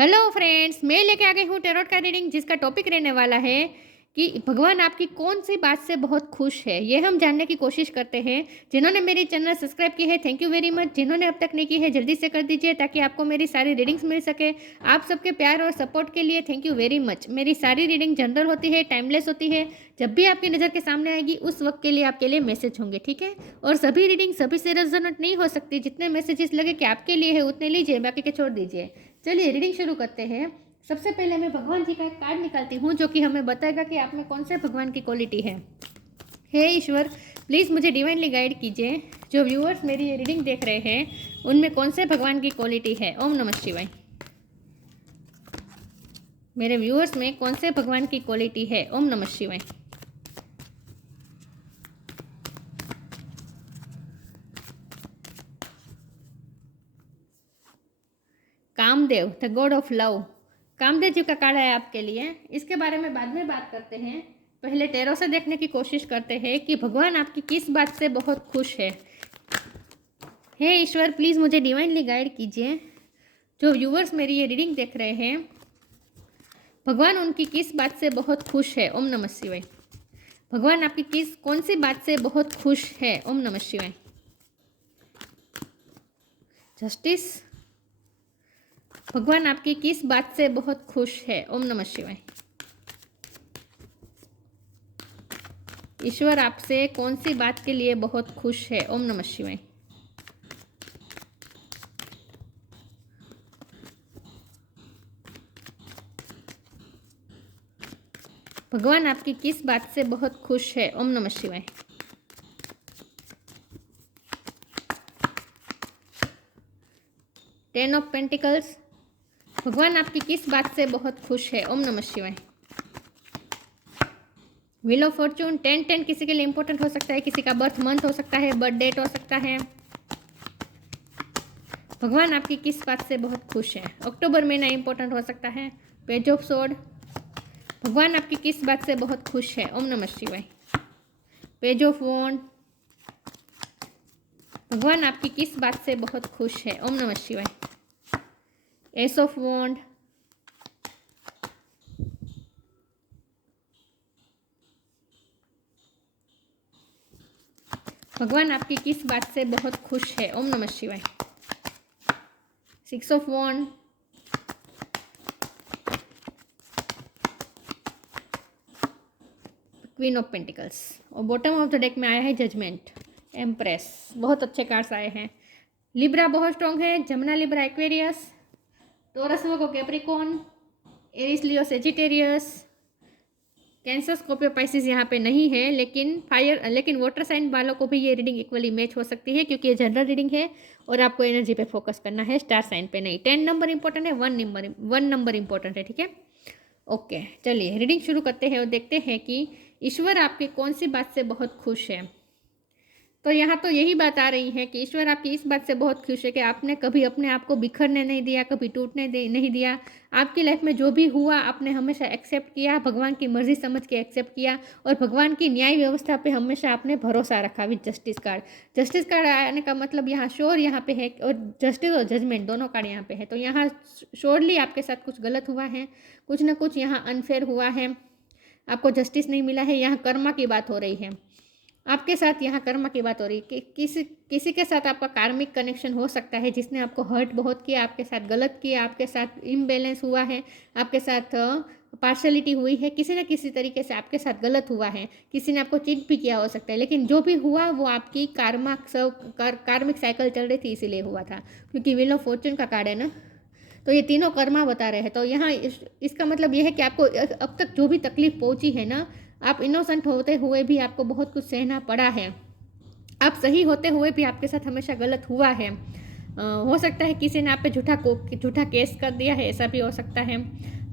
Hello friends, मैं लेके आ गई हूँ टैरोट का रीडिंग जिसका टॉपिक रहने वाला है कि भगवान आपकी कौन सी बात से बहुत खुश है। ये हम जानने की कोशिश करते हैं। जिन्होंने मेरी चैनल सब्सक्राइब की है थैंक यू वेरी मच। जिन्होंने अब तक नहीं की है जल्दी से कर दीजिए ताकि आपको मेरी सारी रीडिंग्स मिल सके। आप सबके प्यार और सपोर्ट के लिए थैंक यू वेरी मच। मेरी सारी रीडिंग जनरल होती है, टाइमलेस होती है। जब भी आपकी नज़र के सामने आएगी उस वक्त के लिए आपके लिए मैसेज होंगे, ठीक है। और सभी रीडिंग सभी से रेजोनेट नहीं हो सकती। जितने मैसेजेस लगे कि आपके लिए है उतने लीजिए, बाकी के छोड़ दीजिए। चलिए रीडिंग शुरू करते हैं। सबसे पहले मैं भगवान जी का एक कार्ड निकालती हूँ जो कि हमें बताएगा कि आप में कौन से भगवान की क्वालिटी है। हे ईश्वर, प्लीज़ मुझे डिवाइनली गाइड कीजिए। जो व्यूअर्स मेरी ये रीडिंग देख रहे हैं उनमें कौन से भगवान की क्वालिटी है। ओम नमः शिवाय। मेरे व्यूअर्स में कौन से भगवान की क्वालिटी है। ओम नमः शिवाय। Kamadev, the god of love. Kamadev ji का कार्ड है आपके लिए। इसके बारे में बाद में बात करते हैं। पहले टैरो से देखने की कोशिश करते हैं कि भगवान आपकी किस बात से बहुत खुश है। हे ईश्वर, प्लीज़ मुझे डिवाइनली गाइड कीजिए। जो व्यूवर्स मेरी ये रीडिंग देख रहे हैं भगवान उनकी किस बात से बहुत खुश है। ओम नमः शिवाय। भगवान आपकी कौन सी बात से बहुत खुश है। ओम नमः शिवाय। जस्टिस, भगवान आपकी किस बात से बहुत खुश है। ओम नमः शिवाय। ईश्वर आपसे कौन सी बात के लिए बहुत खुश है। ओम नमः शिवाय। भगवान आपकी किस बात से बहुत खुश है। ओम नमः शिवाय। टेन ऑफ पेंटिकल्स, भगवान आपकी किस बात से बहुत खुश है। ओम नमः शिवाय। व्हील ऑफ फॉर्चून, 10-10 किसी के लिए इंपॉर्टेंट हो सकता है, किसी का बर्थ मंथ हो सकता है, बर्थ डेट हो सकता है। भगवान आपकी किस बात से बहुत खुश है। अक्टूबर महीना इंपॉर्टेंट हो सकता है। पेज ऑफ सोर्ड, भगवान आपकी किस बात से बहुत खुश है। ओम नमः शिवाय। पेज ऑफ वॉन्ड, भगवान आपकी किस बात से बहुत खुश है। ओम नमः शिवाय। एस ऑफ वॉन्ड, भगवान आपकी किस बात से बहुत खुश है। ओम नमः शिवाय। Six of wand, queen of pentacles और बॉटम ऑफ द डेक में आया है जजमेंट, एम्प्रेस। बहुत अच्छे कार्ड्स आए हैं। लिब्रा बहुत स्ट्रॉन्ग है। Gemini Libra Aquarius, Taurus Virgo Capricorn, Aries Leo Sagittarius, Cancer Scorpio Pisces यहाँ पे नहीं है, लेकिन वाटर साइन वालों को भी ये रीडिंग इक्वली मैच हो सकती है क्योंकि ये जनरल रीडिंग है और आपको एनर्जी पे फोकस करना है, स्टार साइन पे नहीं। 10 नंबर इंपॉर्टेंट है, वन नंबर इंपॉर्टेंट है, ठीक है। ओके, चलिए रीडिंग शुरू करते हैं और देखते हैं कि ईश्वर आपकी कौन सी बात से बहुत खुश है। तो यहाँ तो यही बात आ रही है कि ईश्वर आपकी इस बात से बहुत खुश है कि आपने कभी अपने आप को बिखरने नहीं दिया, कभी नहीं दिया। आपकी लाइफ में जो भी हुआ आपने हमेशा एक्सेप्ट किया, भगवान की मर्जी समझ के एक्सेप्ट किया और भगवान की न्याय व्यवस्था पे हमेशा आपने भरोसा रखा। विद जस्टिस कार्ड आने का मतलब यहाँ श्योर यहाँ पे है और जस्टिस और जजमेंट दोनों कार्ड यहाँ पे है। तो यहाँ श्योरली आपके साथ कुछ गलत हुआ है, कुछ ना कुछ यहाँ अनफेयर हुआ है, आपको जस्टिस नहीं मिला है। यहाँ कर्मा की बात हो रही है आपके साथ, यहाँ कर्म की बात हो रही है कि किसी के साथ आपका कार्मिक कनेक्शन हो सकता है जिसने आपको हर्ट बहुत किया, आपके साथ गलत किया, आपके साथ इम्बैलेंस हुआ है, आपके साथ पार्शलिटी हुई है, किसी न किसी तरीके से आपके साथ गलत हुआ है, किसी ने आपको चीट भी किया हो सकता है। लेकिन जो भी हुआ वो आपकी कार्मिक साइकिल चल रही थी इसीलिए हुआ था, क्योंकि व्हील ऑफ फॉर्चून का कार्ड है ना। तो ये तीनों कर्मा बता रहे हैं। तो यहाँ इसका मतलब ये है कि आपको अब तक जो भी तकलीफ पहुंची है ना, आप इनोसेंट होते हुए भी आपको बहुत कुछ सहना पड़ा है, आप सही होते हुए भी आपके साथ हमेशा गलत हुआ है। हो सकता है किसी ने आप पे झूठा केस कर दिया है, ऐसा भी हो सकता है।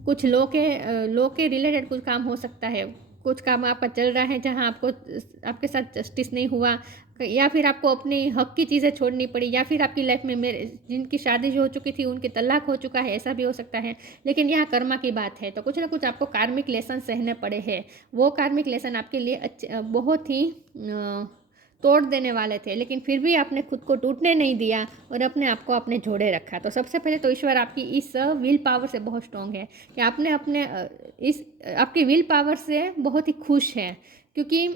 कुछ लॉ के रिलेटेड कुछ काम हो सकता है, कुछ काम आपका चल रहा है जहां आपके साथ जस्टिस नहीं हुआ, या फिर आपको अपने हक की चीज़ें छोड़नी पड़ी, या फिर आपकी लाइफ में जिनकी शादी जो हो चुकी थी उनके तलाक हो चुका है, ऐसा भी हो सकता है। लेकिन यहाँ कर्मा की बात है तो कुछ ना कुछ आपको कार्मिक लेसन सहने पड़े हैं। वो कार्मिक लेसन आपके लिए बहुत ही तोड़ देने वाले थे, लेकिन फिर भी आपने खुद को टूटने नहीं दिया और अपने आप को आपने जोड़े रखा। तो सबसे पहले तो ईश्वर आपकी इस विल पावर से बहुत स्ट्रांग है कि आपने अपने इस आपकी विल पावर से बहुत ही खुश है, क्योंकि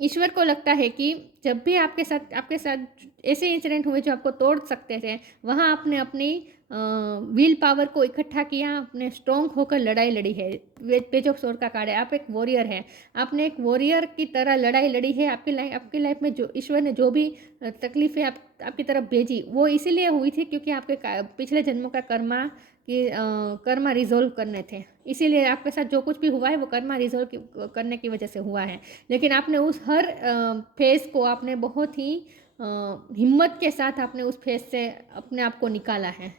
ईश्वर को लगता है कि जब भी आपके साथ ऐसे इंसिडेंट हुए जो आपको तोड़ सकते थे, वहाँ आपने अपनी विल पावर को इकट्ठा किया, आपने स्ट्रॉन्ग होकर लड़ाई लड़ी है। पेज ऑफ स्वॉर्ड का कार्ड है, आप एक वॉरियर हैं, आपने एक वॉरियर की तरह लड़ाई लड़ी है। आपकी लाइफ में जो ईश्वर ने जो भी तकलीफ़ें आपकी तरफ भेजी, वो इसीलिए हुई थी क्योंकि आपके पिछले जन्मों का कर्मा रिजोल्व करने थे। इसीलिए आपके साथ जो कुछ भी हुआ है वो कर्मा रिजोल्व करने की वजह से हुआ है। लेकिन आपने उस हर फेज़ को आपने बहुत ही हिम्मत के साथ आपने उस फेज़ से अपने आप को निकाला है,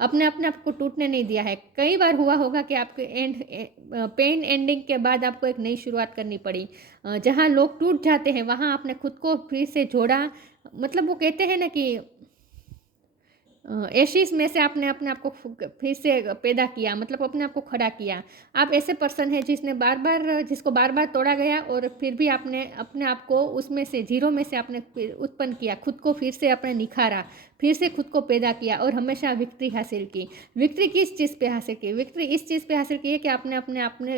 अपने आप को टूटने नहीं दिया है। कई बार हुआ होगा कि आपके पेन एंडिंग के बाद आपको एक नई शुरुआत करनी पड़ी। जहाँ लोग टूट जाते हैं वहाँ आपने खुद को फिर से जोड़ा। मतलब वो कहते हैं ना कि एशिस में से आपने अपने आप को फिर से पैदा किया, मतलब अपने आप को खड़ा किया। आप ऐसे पर्सन हैं जिसको बार बार तोड़ा गया और फिर भी आपने अपने आप को उसमें से जीरो में से आपने उत्पन्न किया, खुद को फिर से आपने निखारा, फिर से खुद को पैदा किया और हमेशा विक्ट्री हासिल की। विक्ट्री किस चीज़ पे हासिल की? विक्ट्री इस चीज़ पे हासिल की है कि आपने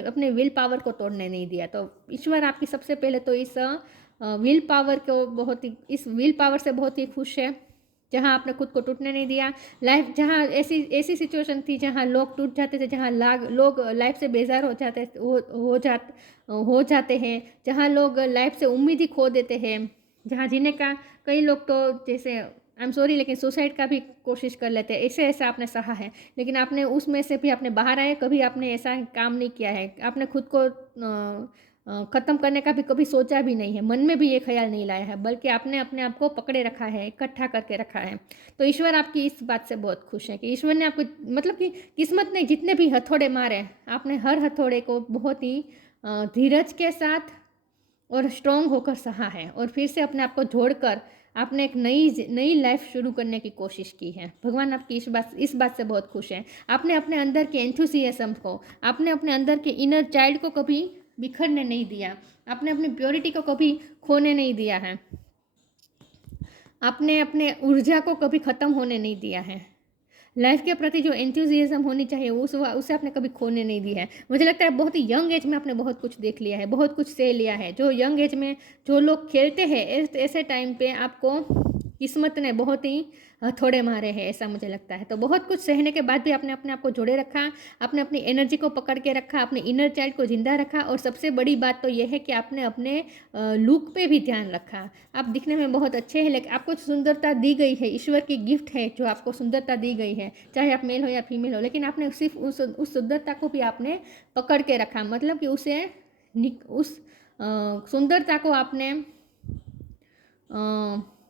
अपने विल पावर को तोड़ने नहीं दिया। तो ईश्वर आपकी सबसे पहले तो इस विल पावर से बहुत ही खुश है, जहाँ आपने खुद को टूटने नहीं दिया। लाइफ जहाँ ऐसी सिचुएशन थी जहाँ लोग टूट जाते थे, जहाँ लोग लाइफ से बेजार हो जाते हैं, जहाँ लोग लाइफ से उम्मीद ही खो देते हैं, जहाँ जीने का कई लोग तो जैसे आई एम सॉरी लेकिन सुसाइड का भी कोशिश कर लेते हैं। ऐसा आपने सहा है, लेकिन आपने उसमें से भी आपने बाहर आए, कभी आपने ऐसा काम नहीं किया है। आपने खुद को ख़त्म करने का भी कभी सोचा भी नहीं है, मन में भी ये ख्याल नहीं लाया है, बल्कि आपने अपने आप को पकड़े रखा है, इकट्ठा करके रखा है। तो ईश्वर आपकी इस बात से बहुत खुश है कि ईश्वर ने आपको, मतलब कि किस्मत ने जितने भी हथौड़े मारे, आपने हर हथौड़े को बहुत ही धीरज के साथ और स्ट्रॉन्ग होकर सहा है और फिर से अपने आप को जोड़कर आपने एक नई लाइफ शुरू करने की कोशिश की है। भगवान आपकी इस बात से बहुत खुश है। आपने अपने अंदर के एंथुसियाज्म को, आपने अपने अंदर के इनर चाइल्ड को कभी बिखरने नहीं दिया, आपने अपनी प्योरिटी को कभी खोने नहीं दिया है, आपने अपने ऊर्जा को कभी ख़त्म होने नहीं दिया है। लाइफ के प्रति जो एंथुजियाज्म होनी चाहिए उसे आपने कभी खोने नहीं दी है। मुझे लगता है बहुत ही यंग एज में आपने बहुत कुछ देख लिया है, बहुत कुछ सह लिया है। जो यंग एज में जो लोग खेलते हैं ऐसे टाइम पे आपको किस्मत ने बहुत ही हथौड़े मारे हैं, ऐसा मुझे लगता है। तो बहुत कुछ सहने के बाद भी आपने अपने आप को जोड़े रखा, आपने अपनी एनर्जी को पकड़ के रखा, अपने इनर चाइल्ड को जिंदा रखा और सबसे बड़ी बात तो यह है कि आपने अपने लुक पे भी ध्यान रखा। आप दिखने में बहुत अच्छे हैं, लेकिन आपको सुंदरता दी गई है, ईश्वर की गिफ्ट है जो आपको सुंदरता दी गई है, चाहे आप मेल हो या फीमेल हो, लेकिन आपने सिर्फ उस सुंदरता को भी आपने पकड़ के रखा। मतलब कि उस सुंदरता को आपने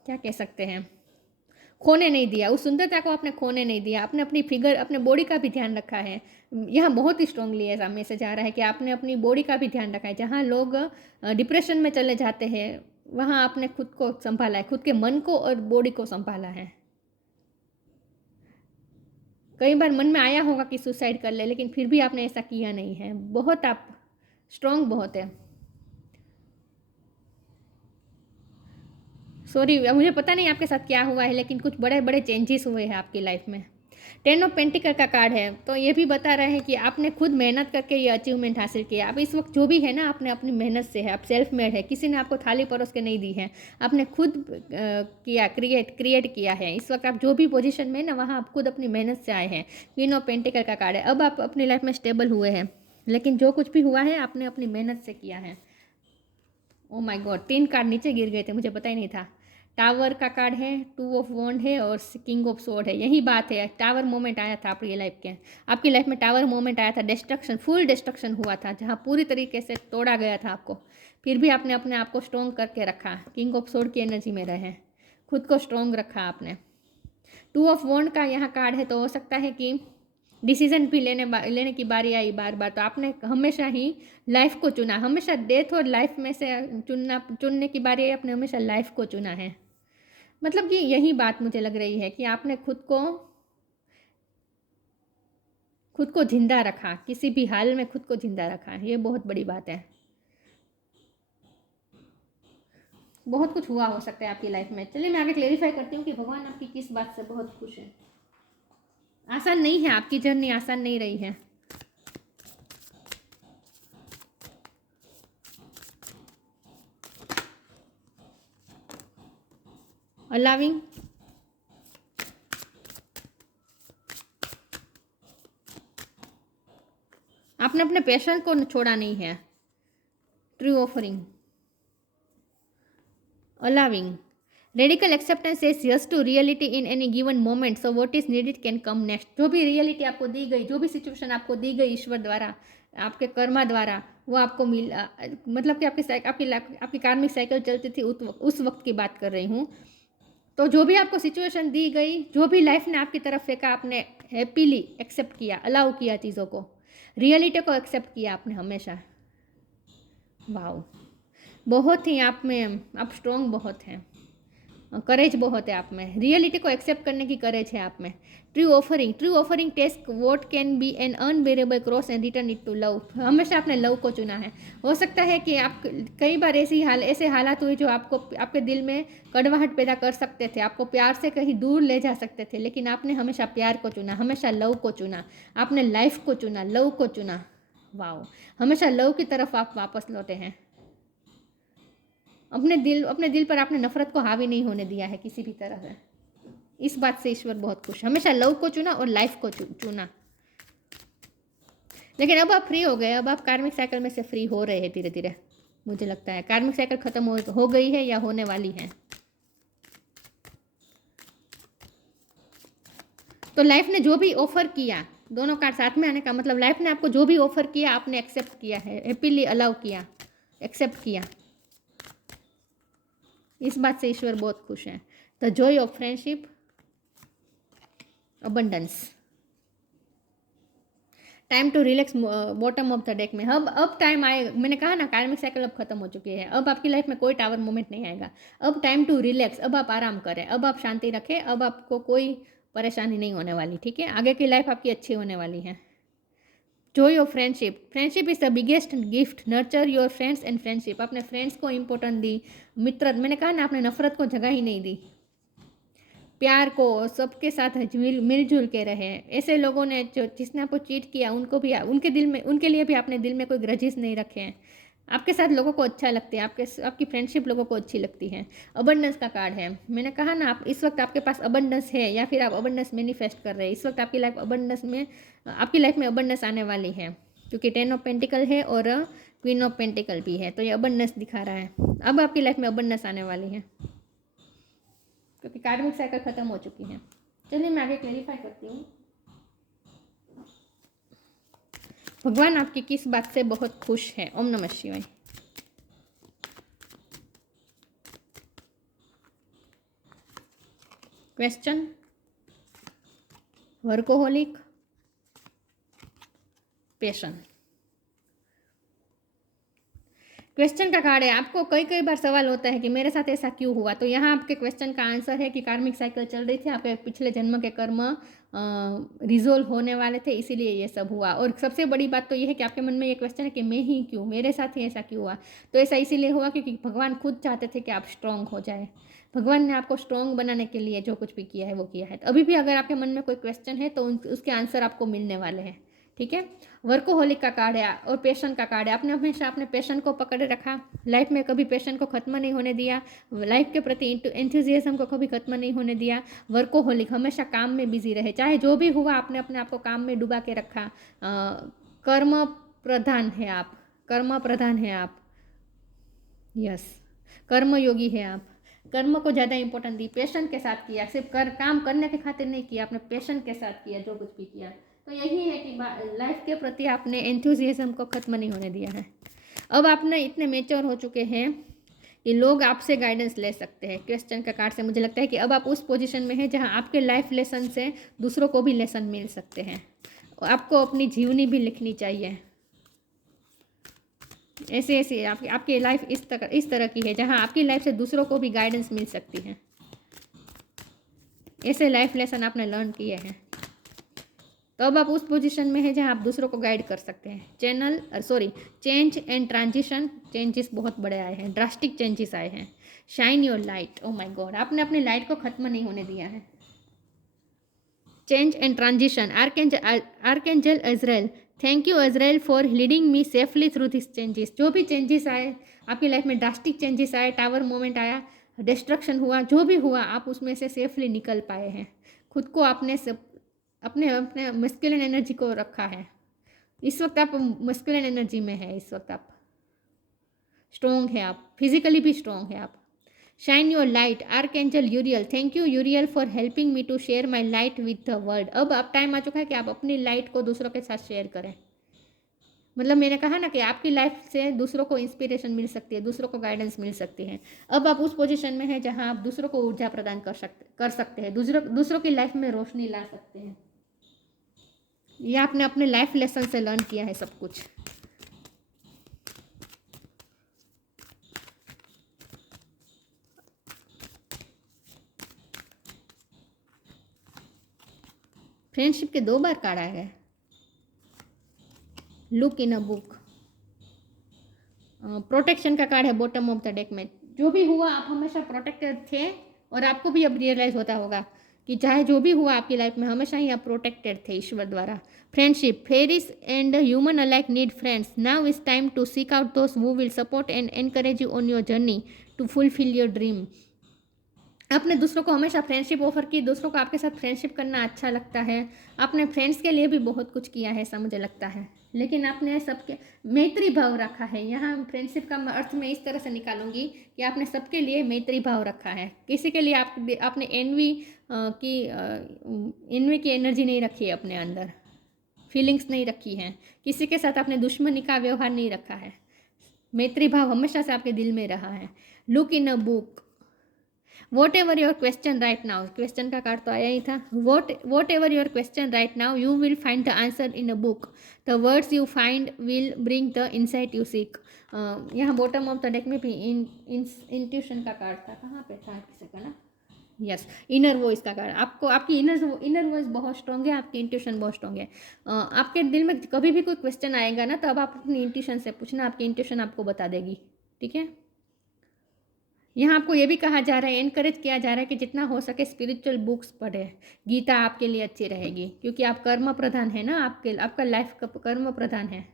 क्या कह सकते हैं, खोने नहीं दिया। उस सुंदरता को आपने खोने नहीं दिया। आपने अपनी फिगर, अपने बॉडी का भी ध्यान रखा है। यहाँ बहुत ही स्ट्रांगली ऐसा मैसेज आ रहा है कि आपने अपनी बॉडी का भी ध्यान रखा है। जहाँ लोग डिप्रेशन में चले जाते हैं वहाँ आपने खुद को संभाला है, खुद के मन को और बॉडी को संभाला है। कई बार मन में आया होगा कि सुसाइड कर ले, लेकिन फिर भी आपने ऐसा किया नहीं है। बहुत आप स्ट्रांग बहुत है। सॉरी, मुझे पता नहीं आपके साथ क्या हुआ है, लेकिन कुछ बड़े बड़े चेंजेस हुए हैं आपकी लाइफ में। 10 ऑफ पेंटिकल का कार्ड है, तो ये भी बता रहे हैं कि आपने खुद मेहनत करके ये अचीवमेंट हासिल किया। आप इस वक्त जो भी है ना, आपने अपनी मेहनत से है, आप सेल्फ मेड है, किसी ने आपको थाली परोस के नहीं दी है, आपने खुद क्रिएट किया है। इस वक्त आप जो भी पोजीशन में ना, वहाँ आप खुद अपनी मेहनत से आए हैं। क्वीन ऑफ पेंटिकल का कार्ड है। अब आप अपनी लाइफ में स्टेबल हुए हैं, लेकिन जो कुछ भी हुआ है आपने अपनी मेहनत से किया है। ओ माय गॉड, 3 कार्ड नीचे गिर गए थे, मुझे पता ही नहीं था। टावर का कार्ड है, 2 ऑफ वॉन्ड है और किंग ऑफ स्वॉर्ड है। यही बात है, टावर मोमेंट आया था आपकी लाइफ में टावर मोमेंट आया था। डिस्ट्रक्शन, फुल डिस्ट्रक्शन हुआ था, जहाँ पूरी तरीके से तोड़ा गया था आपको। फिर भी आपने अपने आप को स्ट्रॉन्ग करके रखा, किंग ऑफ स्वॉर्ड की एनर्जी में रहे, खुद को स्ट्रॉन्ग रखा आपने। 2 ऑफ वॉन्ड का यहाँ कार्ड है, तो हो सकता है कि डिसीजन भी लेने की बारी आई बार बार। तो आपने हमेशा ही लाइफ को चुना, हमेशा डेथ और लाइफ में से चुनने की बारी आई, आपने हमेशा लाइफ को चुना है। मतलब कि यही बात मुझे लग रही है कि आपने खुद को जिंदा रखा, किसी भी हाल में खुद को जिंदा रखा, ये बहुत बड़ी बात है। बहुत कुछ हुआ हो सकता है आपकी लाइफ में। चलिए मैं आगे क्लेरिफाई करती हूँ कि भगवान आपकी किस बात से बहुत खुश है। आसान नहीं है, आपकी जर्नी आसान नहीं रही है। अलाविंग, आपने अपने पैशन को छोड़ा नहीं है। True offering, allowing, radical acceptance says yes to reality in any given moment, so what is needed can come next. जो भी रियलिटी आपको दी गई, जो भी सिचुएशन आपको दी गई ईश्वर द्वारा, आपके कर्मा द्वारा, वो आपको मिल मतलब कि आपकी कार्मिक साइकिल चलती थी, उस वक्त की बात कर रही हूँ। तो जो भी आपको सिचुएशन दी गई, जो भी लाइफ ने आपकी तरफ फेंका, आपने हैप्पीली एक्सेप्ट किया, अलाउ किया चीज़ों को, रियलिटी को एक्सेप्ट किया आपने हमेशा। वाओ, बहुत ही आप में, आप स्ट्रॉन्ग बहुत हैं, करेज बहुत है आप में, रियलिटी को एक्सेप्ट करने की करेज है आप में। True offering test what can be an unbearable cross and return it to love. हमेशा आपने लव को चुना है। हो सकता है कि आप कई बार ऐसे हालात हुए जो आपको आपके दिल में कड़वाहट पैदा कर सकते थे, आपको प्यार से कहीं दूर ले जा सकते थे, लेकिन आपने हमेशा प्यार को चुना, हमेशा लव को चुना, आपने लाइफ को चुना, लव को चुना। वाओ, हमेशा लव की तरफ आप वापस लौटे हैं। अपने दिल पर आपने नफरत को हावी नहीं होने दिया है किसी भी तरह से। इस बात से ईश्वर बहुत खुश, हमेशा लव को चुना और लाइफ को चुना। लेकिन अब आप फ्री हो गए, अब आप कार्मिक साइकिल में से फ्री हो रहे हैं धीरे धीरे। मुझे लगता है कार्मिक साइकिल खत्म हो गई है या होने वाली है। तो लाइफ ने जो भी ऑफर किया, दोनों कार्ड साथ में आने का मतलब लाइफ ने आपको जो भी ऑफर किया आपने एक्सेप्ट किया है, हैप्पीली अलाउ किया, एक्सेप्ट किया। इस बात से ईश्वर बहुत खुश हैं। The joy of friendship, abundance, time to relax, bottom of the deck में। अब टाइम आए, मैंने कहा ना कार्मिक साइकिल अब खत्म हो चुकी है, अब आपकी लाइफ में कोई टावर मोमेंट नहीं आएगा। अब टाइम टू रिलैक्स, अब आप आराम करें, अब आप शांति रखें, अब आपको कोई परेशानी नहीं होने वाली। ठीक है, आगे की लाइफ आपकी अच्छी होने वाली है। Joy of friendship is the biggest gift, nurture your friends and friendship. आपने फ्रेंड्स को इंपॉर्टेंट दी, मित्र, मैंने कहा ना आपने नफरत को जगह ही नहीं दी, प्यार को, सबके साथ मिलजुल के रहे। ऐसे लोगों ने जिसने आपको चीट किया, उनको भी उनके दिल में, उनके लिए भी आपने दिल में कोई ग्रजेस नहीं रखे हैं। आपके साथ लोगों को अच्छा लगते हैं, आपकी फ्रेंडशिप लोगों को अच्छी लगती है। अबंडेंस का कार्ड है, मैंने कहा ना आप इस वक्त आपके पास अबंडेंस है या फिर आप अबंडेंस मैनिफेस्ट कर रहे हैं। इस वक्त आपकी लाइफ में अबंडेंस आने वाली है, क्योंकि 10 ऑफ पेंटिकल है और क्वीन ऑफ पेंटिकल भी है, तो ये अबंडेंस दिखा रहा है। अब आपकी लाइफ में अबंडेंस आने वाली है, क्योंकि कार्मिक साइकिल खत्म हो चुकी है। चलिए मैं आगे क्लेरिफाई करती हूँ, भगवान आपकी किस बात से बहुत खुश है। ओम नमः शिवाय। Question, workaholic, passion. क्वेश्चन का कार्ड है। आपको कई बार सवाल होता है कि मेरे साथ ऐसा क्यों हुआ, तो यहाँ आपके क्वेश्चन का आंसर है कि कार्मिक साइकिल चल रही थी, आपके पिछले जन्म के कर्म रिजोल्व होने वाले थे, इसीलिए ये सब हुआ। और सबसे बड़ी बात तो ये है कि आपके मन में ये क्वेश्चन है कि मैं ही क्यों, मेरे साथ ही ऐसा क्यों हुआ। तो ऐसा इसीलिए हुआ क्योंकि भगवान खुद चाहते थे कि आप स्ट्रांग हो जाए। भगवान ने आपको स्ट्रांग बनाने के लिए जो कुछ भी किया है वो किया है। तो अभी भी अगर आपके मन में कोई क्वेश्चन है तो उसके आंसर आपको मिलने वाले हैं। ठीक है, वर्कोहोलिक का कार्ड है और पैशन का कार्ड है। आपने हमेशा अपने पैशन को पकड़े रखा, लाइफ में कभी पैशन को खत्म नहीं होने दिया, लाइफ के प्रति एंथुजियाज्म को कभी खत्म नहीं होने दिया। वर्कोहोलिक, हमेशा काम में बिजी रहे, चाहे जो भी हुआ आपने अपने आप को काम में डुबा के रखा। कर्म प्रधान है आप, कर्म प्रधान है आप, यस, कर्मयोगी है आप। कर्म को ज़्यादा इंपॉर्टेंट दी, पैशन के साथ किया, सिर्फ काम करने के खातिर नहीं किया, आपने पैशन के साथ किया जो कुछ भी किया। तो यही है कि लाइफ के प्रति आपने एंथुजियाज्म को खत्म नहीं होने दिया है। अब आपने इतने मेच्योर हो चुके हैं कि लोग आपसे गाइडेंस ले सकते हैं। क्वेश्चन का कार्ड से मुझे लगता है कि अब आप उस पोजीशन में हैं जहां आपके लाइफ लेसन से दूसरों को भी लेसन मिल सकते हैं। आपको अपनी जीवनी भी लिखनी चाहिए। ऐसे आपकी लाइफ इस तरह की है जहां आपकी लाइफ से दूसरों को भी गाइडेंस मिल सकती है। ऐसे लाइफ लेसन आपने लर्न किए हैं, तो अब आप उस पोजीशन में हैं जहां आप दूसरों को गाइड कर सकते हैं। चेंज एंड ट्रांजिशन, चेंजेस बहुत बड़े आए हैं, ड्रास्टिक चेंजेस आए हैं। Shine your light, oh my God, आपने अपनी लाइट को ख़त्म नहीं होने दिया है। Change and transition, archangel Israel, thank you Israel for leading me safely through this changes. जो भी चेंजेस आए आपकी लाइफ में, ड्रास्टिक चेंजेस आए, टावर मोमेंट आया, डिस्ट्रक्शन हुआ, जो भी हुआ, आप उसमें से सेफली निकल पाए हैं। खुद को आपने सब अपने अपने मस्कुलिन एनर्जी को रखा है। इस वक्त आप मस्कुलिन एनर्जी में है, इस वक्त आप स्ट्रॉन्ग है, आप फिजिकली भी स्ट्रॉन्ग है आप। Shine your light, archangel Uriel, thank you Uriel for helping me to share my light with the world. अब टाइम आ चुका है कि आप अपनी लाइट को दूसरों के साथ शेयर करें। मतलब मैंने कहा ना कि आपकी लाइफ से दूसरों को इंस्पिरेशन मिल सकती है, दूसरों को गाइडेंस मिल सकती है। अब आप उस पोजीशन में हैं जहां आप दूसरों को ऊर्जा प्रदान कर सकते हैं, दूसरों की लाइफ में रोशनी ला सकते हैं। ये आपने अपने लाइफ लेसन से लर्न किया है सब कुछ। फ्रेंडशिप के 2 बार कार्ड आए हैं। Look in a book, protection का कार्ड है बॉटम ऑफ द डेक में। जो भी हुआ आप हमेशा प्रोटेक्टेड थे, और आपको भी अब रियलाइज होता होगा कि चाहे जो भी हुआ आपकी लाइफ में, हमेशा ही आप प्रोटेक्टेड थे ईश्वर द्वारा। Friendship, fairies and human alike need friends, now is time to seek out those who will support and encourage you on your journey to fulfil your dream. आपने दूसरों को हमेशा फ्रेंडशिप ऑफर की, दूसरों को आपके साथ फ्रेंडशिप करना अच्छा लगता है। आपने फ्रेंड्स के लिए भी बहुत कुछ किया है ऐसा मुझे लगता है, लेकिन आपने सबके मैत्री भाव रखा है। यहाँ फ्रेंडशिप का अर्थ मैं इस तरह से निकालूंगी कि आपने सबके लिए मैत्री भाव रखा है। किसी के लिए आपने एनवी की एनर्जी नहीं रखी है अपने अंदर, फीलिंग्स नहीं रखी हैं। किसी के साथ आपने दुश्मनी का व्यवहार नहीं रखा है। मैत्री भाव हमेशा से आपके दिल में रहा है। Look in a book, what ever your question right now, question का कार्ड तो आया ही था। What ever your question right now you will find the answer in a book, the words you find will bring the insight you seek. यहाँ bottom of the deck में भी intuition का card था, कहाँ पे था किसी का ना, यस, इनर वॉइस का कार्ड। आपको आपकी इनर वॉइस बहुत स्ट्रॉन्ग है, आपकी इंट्यूशन बहुत स्ट्रॉन्ग है। आपके दिल में कभी भी कोई क्वेश्चन आएगा ना, तो अब आप अपनी इंट्यूशन से पूछना, आपकी इंट्यूशन आपको बता देगी, ठीक है। यहाँ आपको ये भी कहा जा रहा है, एनकरेज किया जा रहा है कि जितना हो सके स्पिरिचुअल बुक्स पढ़े। गीता आपके लिए अच्छी रहेगी, क्योंकि आप कर्म प्रधान है ना, आपका लाइफ कर्म प्रधान है,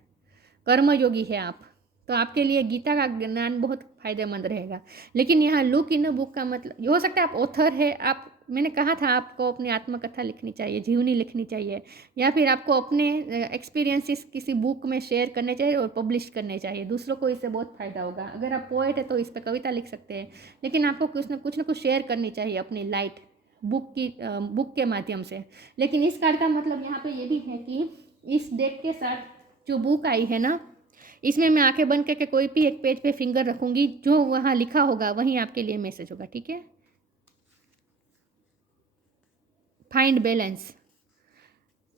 कर्म योगी है आप, तो आपके लिए गीता का ज्ञान बहुत फायदेमंद रहेगा। लेकिन यहाँ लुक इन अ बुक का मतलब ये हो सकता है आप ऑथर है, आप, मैंने कहा था आपको अपनी आत्मकथा लिखनी चाहिए, जीवनी लिखनी चाहिए, या फिर आपको अपने एक्सपीरियंसेस किसी बुक में शेयर करने चाहिए और पब्लिश करने चाहिए। दूसरों को इससे बहुत फ़ायदा होगा। अगर आप पोएट है तो इस पर कविता लिख सकते हैं, लेकिन आपको कुछ ना कुछ शेयर करनी चाहिए अपनी लाइट बुक के माध्यम से। लेकिन इस कार्ड का मतलब यहाँ पे ये भी है कि इस डेक के साथ जो बुक आई है ना, इसमें मैं आंखें बंद करके कोई भी एक पेज पे फिंगर रखूंगी, जो वहाँ लिखा होगा वहीं आपके लिए मैसेज होगा, ठीक है। Find balance,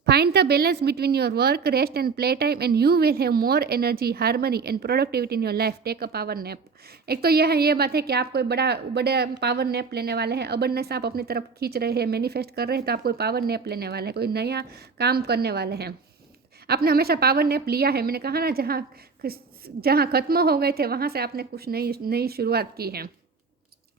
find the balance between your work, rest and play time and you will have more energy, harmony and productivity in your life. Take a power nap. एक तो ये बात है कि आप कोई बड़ा पावर नैप लेने वाले हैं, अबंडेंस आप अपनी तरफ खींच रहे हैं, मैनिफेस्ट कर रहे हैं, तो आप कोई पावर नैप लेने वाले हैं, कोई नया काम करने वाले हैं। आपने हमेशा पावर नैप लिया है, मैंने कहा ना, जहाँ खत्म हो गए थे वहाँ से आपने कुछ नई शुरुआत की है,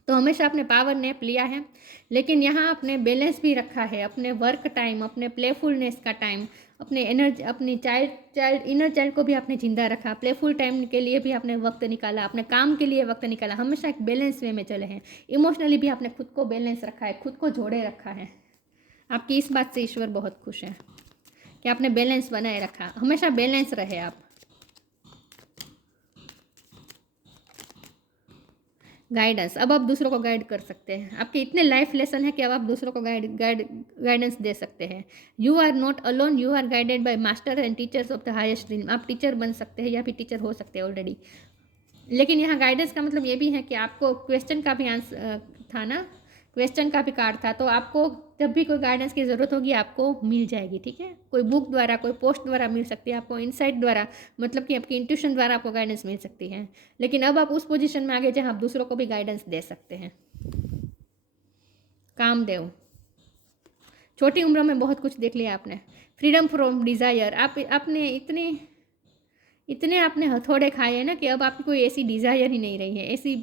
तो हमेशा आपने पावर नैप लिया है। लेकिन यहाँ आपने बैलेंस भी रखा है, अपने वर्क टाइम, अपने प्लेफुलनेस का टाइम, अपने एनर्जी, अपनी इनर चाइल्ड को भी आपने जिंदा रखा, प्लेफुल टाइम के लिए भी आपने वक्त निकाला, अपने काम के लिए वक्त निकाला, हमेशा एक बैलेंस वे में चले हैं। इमोशनली भी आपने खुद को बैलेंस रखा है, खुद को जोड़े रखा है। आपकी इस बात से ईश्वर बहुत खुश है कि आपने बैलेंस बनाए रखा, हमेशा बैलेंस रहे आप। गाइडेंस, अब आप दूसरों को गाइड कर सकते हैं। आपके इतने लाइफ लेसन है कि अब आप दूसरों को गाइडेंस दे सकते हैं। You are not alone, you are guided by master and teachers of the highest dream. आप टीचर बन सकते हैं या फिर टीचर हो सकते हैं ऑलरेडी। लेकिन यहाँ गाइडेंस का मतलब ये भी है कि आपको क्वेश्चन का भी आंसर था ना, क्वेश्चन का भी कार्ड था, तो आपको जब भी कोई गाइडेंस की ज़रूरत होगी आपको मिल जाएगी, ठीक है। कोई बुक द्वारा, कोई पोस्ट द्वारा मिल सकती है आपको, इनसाइट द्वारा, मतलब कि आपकी इंट्यूशन द्वारा आपको गाइडेंस मिल सकती है। लेकिन अब आप उस पोजीशन में आ गए जहाँ आप दूसरों को भी गाइडेंस दे सकते हैं। कामदेव, छोटी उम्र में बहुत कुछ देख लिया आपने। फ्रीडम फ्रॉम डिज़ायर, आपने इतने आपने हथौड़े खाए हैं ना कि अब आपकी कोई ऐसी डिज़ायर ही नहीं रही है, ऐसी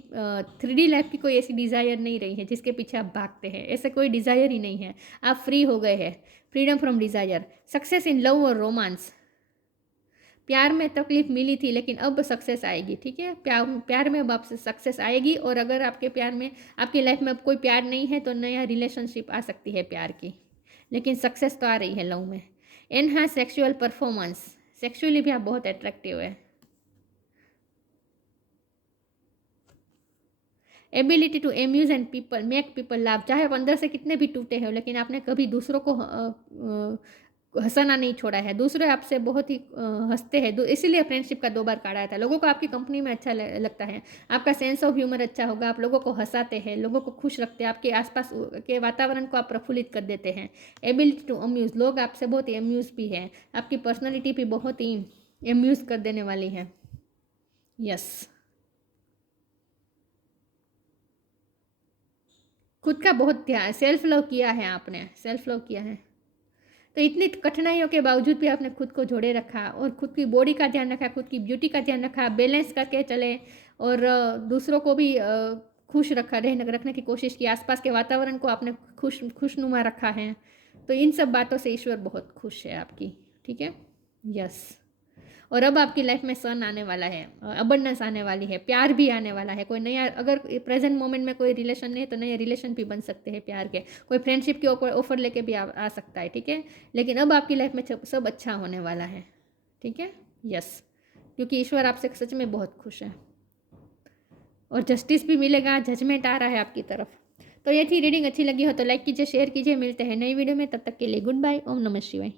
3D लाइफ की कोई ऐसी डिज़ायर नहीं रही है जिसके पीछे आप भागते हैं, ऐसा कोई डिज़ायर ही नहीं है। आप फ्री हो गए हैं, freedom from desire. Success in love और रोमांस, प्यार में तकलीफ मिली थी लेकिन अब सक्सेस आएगी, ठीक है। प्यार में अब आपसे सक्सेस आएगी। और अगर आपके प्यार में, आपकी लाइफ में अब कोई प्यार नहीं है तो नया रिलेशनशिप आ सकती है प्यार की, लेकिन सक्सेस तो आ रही है लव में। एनहांस सेक्सुअल परफॉर्मेंस, सेक्सुअली भी आप बहुत अट्रैक्टिव है। Ability to amuse and people, make people laugh, चाहे आप अंदर से कितने भी टूटे हो लेकिन आपने कभी दूसरों को हंसाना नहीं छोड़ा है, दूसरे आपसे बहुत ही हंसते हैं। इसीलिए फ्रेंडशिप का 2 बार कार्ड आया था। लोगों को आपकी कंपनी में अच्छा लगता है, आपका सेंस ऑफ ह्यूमर अच्छा होगा, आप लोगों को हंसाते हैं, लोगों को खुश रखते हैं, आपके आसपास के वातावरण को आप प्रफुल्लित कर देते हैं। एबिलिटी टू अम्यूज, लोग आपसे बहुत ही अम्यूज भी है, आपकी पर्सनैलिटी भी बहुत ही अम्यूज कर देने वाली है। यस, खुद का बहुत ध्यान, सेल्फ लव किया है आपने, सेल्फ लव किया है। तो इतनी कठिनाइयों के बावजूद भी आपने खुद को जोड़े रखा और खुद की बॉडी का ध्यान रखा, खुद की ब्यूटी का ध्यान रखा, बैलेंस करके चले और दूसरों को भी खुश रखने की कोशिश की। आसपास के वातावरण को आपने खुशनुमा रखा है। तो इन सब बातों से ईश्वर बहुत खुश है आपकी, ठीक है। यस, और अब आपकी लाइफ में सन आने वाला है, अबंडेंस आने वाली है, प्यार भी आने वाला है। कोई नया, अगर प्रेजेंट मोमेंट में कोई रिलेशन नहीं है तो नए रिलेशन भी बन सकते हैं प्यार के। कोई फ्रेंडशिप के ऑफर लेके भी आ सकता है, ठीक है। लेकिन अब आपकी लाइफ में सब अच्छा होने वाला है, ठीक है। यस, क्योंकि ईश्वर आपसे सच में बहुत खुश है और जस्टिस भी मिलेगा, जजमेंट आ रहा है आपकी तरफ। तो ये थी रीडिंग। अच्छी लगी हो तो लाइक कीजिए, शेयर कीजिए। मिलते हैं नई वीडियो में, तब तक के लिए गुड बाय। ओम नमः शिवाय।